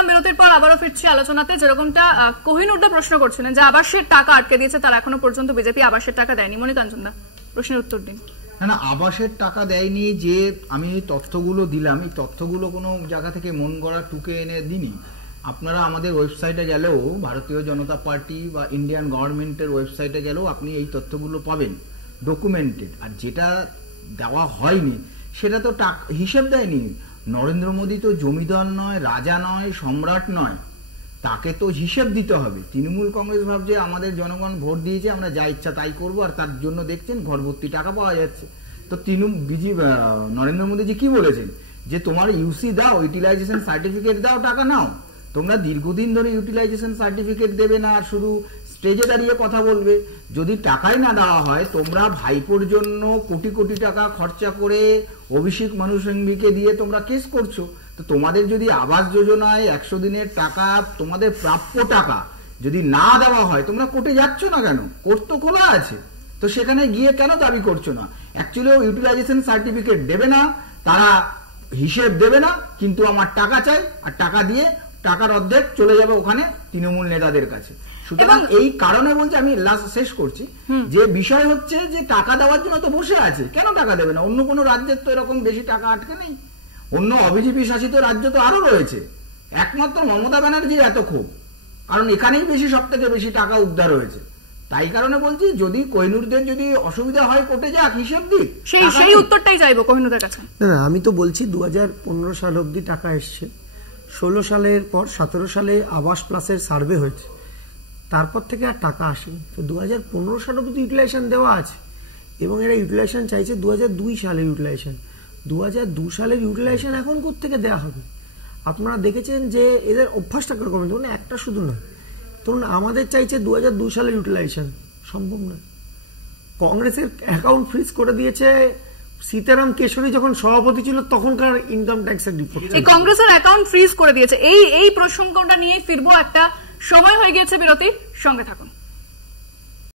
নিলাম বিরতির পর আবারও ফিরছি আলোচনাতে। যেরকমটা কোহিনুরদা প্রশ্ন করছিলেন যে আবাসের টাকা আটকে দিয়েছে, তারা এখনো পর্যন্ত বিজেপি আবাসের টাকা দেয়নি। মনিকাঞ্চনদা প্রশ্নের উত্তর দিন। না, আবাসের টাকা দেয়নি, যে আমি এই তথ্যগুলো দিলাম, এই তথ্যগুলো কোনো জায়গা থেকে মন গড়া টুকে এনে দিনি। আপনারা আমাদের ওয়েবসাইটে গেলেও, ভারতীয় জনতা পার্টি বা ইন্ডিয়ান গভর্নমেন্টের ওয়েবসাইটে গেলেও আপনি এই তথ্যগুলো পাবেন ডকুমেন্টেড। আর যেটা দেওয়া হয়নি সেটা তো হিসেব দেয়নি। নরেন্দ্র মোদী তো জমিদার নয়, রাজা নয়, সম্রাট নয়, তাকে তো হিসেব দিতে হবে। তৃণমূল কংগ্রেস ভাবছে আমাদের জনগণ ভোট দিয়েছে, আমরা যা ইচ্ছা তাই করবো, আর তার জন্য দেখছেন ঘর ভর্তি টাকা পাওয়া যাচ্ছে। তো নরেন্দ্র মোদীজি কি বলেছেন যে তোমার ইউসি দাও, ইউটিলাইজেশন সার্টিফিকেট দাও, টাকা নাও। তোমরা দীর্ঘদিন ধরে ইউটিলাইজেশন সার্টিফিকেট দেবে না, আর শুধু স্টেজে দাঁড়িয়ে কথা বলবে। যদি টাকাই না দেওয়া হয়, তোমরা ভাইপোর জন্য কোটি কোটি টাকা খরচা করে অভিষেক মানু সিংভিকে দিয়ে তোমরা কেস করছো। তো তোমাদের যদি আবাস যোজনায় 100 দিনের টাকা, তোমাদের প্রাপ্য টাকা যদি না দেওয়া হয়, তোমরা কোর্টে যাচ্ছ না কেন? কোর্ট তো খোলা আছে, তো সেখানে গিয়ে কেন দাবি করছো না? অ্যাকচুয়ালি ইউটিলাইজেশন সার্টিফিকেট দেবে না, তারা হিসেব দেবে না, কিন্তু আমার টাকা চাই, আর টাকা দিয়ে টাকার অর্ধেক চলে যাবে ওখানে তৃণমূল নেতাদের কাছে। সুতরাং এই কারণে বলছি, আমি লাস্ট শেষ করছি, যে বিষয় হচ্ছে যে টাকা দেওয়ার জন্য তো বসে আছে, কেন টাকা দেবে না? অন্য কোনো রাজ্যের তো এরকম বেশি টাকা আটকে নেই, অন্য অবিজেপি শাসিত রাজ্য তো আরো রয়েছে। একমাত্র মমতা ব্যানার্জির এত ক্ষোভ, কারণ এখানেই সব থেকে বেশি টাকা উদ্ধার হয়েছে। তাই কারণে বলছি, যদি কোহিনুরদের যদি অসুবিধা হয় কোর্টে যাক, হিসেব দিক, সেই উত্তরটাই চাইবো কোহিনুরদের কাছে। না, আমি তো বলছি 2015 সাল অব্দি টাকা এসছে, 16 সালের পর 17 সালে আবাস প্লাসের সার্ভে হয়েছে, তারপর থেকে আর টাকা আসেনি। তো 2015 সাল অব্দি ইউটিলাইজেশন দেওয়া আছে, এবং এরা ইউটিলাইজেশন চাইছে 2002 সালের ইউটিলাইজেশন। 2002 সালের ইউটিলাইজেশন এখন কোত্থেকে দেওয়া হবে? আপনারা দেখেছেন যে এদের অভ্যাসটা কিরকম, ধরুন একটা শুধু নয়, ধরুন আমাদের চাইছে 2002 সালের ইউটিলাইজেশন, সম্ভব নয়। কংগ্রেসের অ্যাকাউন্ট ফ্রিজ করে দিয়েছে সীতারাম কেশরী যখন সভাপতি ছিল, তখনকার ইনকাম ট্যাক্সের রিপোর্ট। এই কংগ্রেসের অ্যাকাউন্ট ফ্রিজ করে দিয়েছে, এই প্রসঙ্গটা নিয়ে ফিরবো। একটা সময় হয়ে গিয়েছে বিরতির, সঙ্গে থাকুন।